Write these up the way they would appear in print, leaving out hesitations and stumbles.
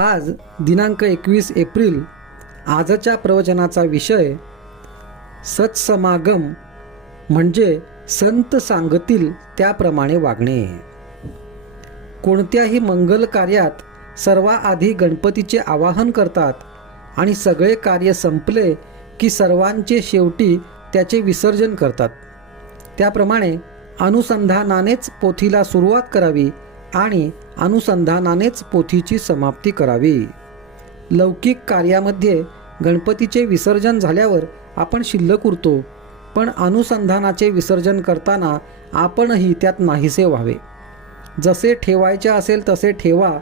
आज दिनांक 21 एप्रिल. आजच्या प्रवचनाचा विषय सत्समागम म्हणजे संत सांगतील त्याप्रमाणे वागणे. कोणत्याही मंगल कार्यात सर्वाआधी गणपतीचे आवाहन करतात आणि सगळे कार्य संपले की सर्वांचे शेवटी त्याचे विसर्जन करतात. त्याप्रमाणे अनुसंधानानेच पोथीला सुरुवात करावी आणि अनुसंधानानेच पोथीची समाप्ती करावी. लौकिक कार्यामध्ये गणपतीचे विसर्जन झाल्यावर आपण शिल्लक उरतो, पण अनुसंधानाचे विसर्जन करताना आपणही त्यात नाहीसे व्हावे. जसे ठेवायचे असेल तसे ठेवा,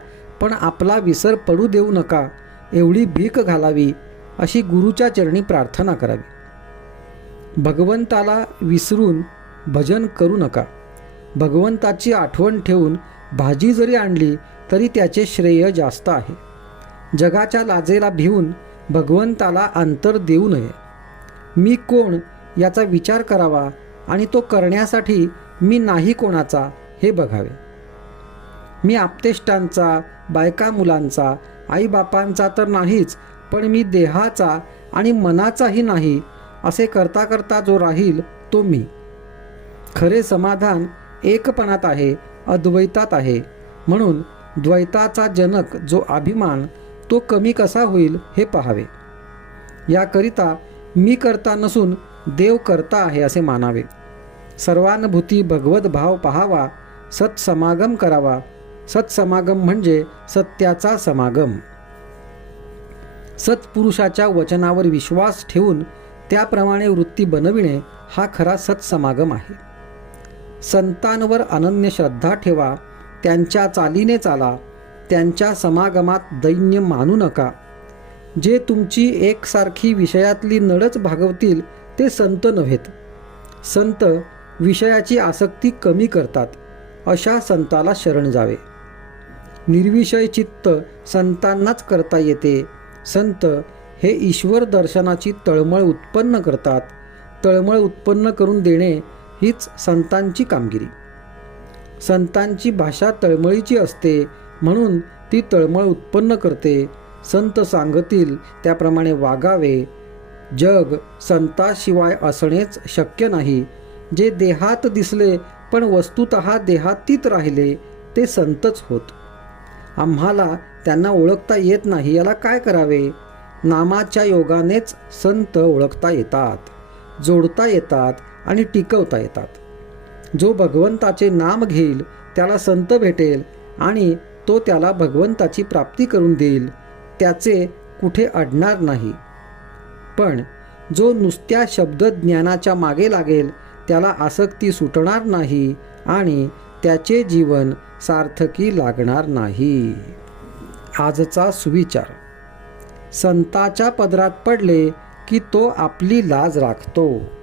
पण आपला विसर पडू देऊ नका एवढी भीक घालावी, अशी गुरुच्या चरणी प्रार्थना करावी. भगवंताला विसरून भजन करू नका. भगवंताची आठवण ठेवून भाजी जरी आणली तरी त्याचे श्रेय जास्त आहे. जगाच्या लाजेला भिवून भगवंताला अंतर देऊ नये. मी कोण याचा विचार करावा आणि तो करण्यासाठी मी नाही कोणाचा हे बघावे. मी आप्तेष्टांचा, बायका मुलांचा, आईबापांचा तर नाहीच, पण मी देहाचा आणि मनाचाही नाही असे करता करता जो राहील तो मी. खरे समाधान एकपणात आहे, अद्वैतात आहे. म्हणून द्वैताचा जनक जो अभिमान तो कमी कसा होईल हे पाहावे. याकरिता मी करता नसून देव करता आहे असे मानावे. सर्वानुभूती भगवत भाव पाहावा. सत्समागम करावा. सत्समागम म्हणजे सत्याचा समागम. सत्पुरुषाच्या वचनावर विश्वास ठेवून त्याप्रमाणे वृत्ती बनविणे हा खरा सत्समागम आहे. संतांवर अनन्य श्रद्धा ठेवा. त्यांच्या चालीने चाला. त्यांच्या समागमात दैन्य मानू नका. जे तुमची एकसारखी विषयातली नडच भागवतील ते संत नव्हेत. संत विषयाची आसक्ती कमी करतात. अशा संताला शरण जावे. निर्विषय चित्त संतांनाच करता येते. संत हे ईश्वर दर्शनाची तळमळ उत्पन्न करतात. तळमळ उत्पन्न करून देणे हीच संतांची कामगिरी. संतांची भाषा तळमळीची असते, म्हणून ती तळमळ उत्पन्न करते. संत सांगतील त्याप्रमाणे वागावे. जग संताशिवाय असणेच शक्य नाही. जे देहात दिसले पण वस्तुतः देहातीत राहिले ते संतच होत. आम्हाला त्यांना ओळखता येत नाही, याला काय करावे? नामाच्या योगानेच संत ओळखता येतात, जोडता येतात आणि टिकवता येतात. जो भगवंताचे नाम घेईल त्याला संत भेटेल आणि तो त्याला भगवंताची प्राप्ती करून देईल. त्याचे कुठे अडणार नाही. पण जो नुसत्या शब्दज्ञानाच्या मागे लागेल त्याला आसक्ती सुटणार नाही आणि त्याचे जीवन सार्थकी लागणार नाही. आजचा सुविचार. संताच्या पदरात पडले की तो आपली लाज राखतो.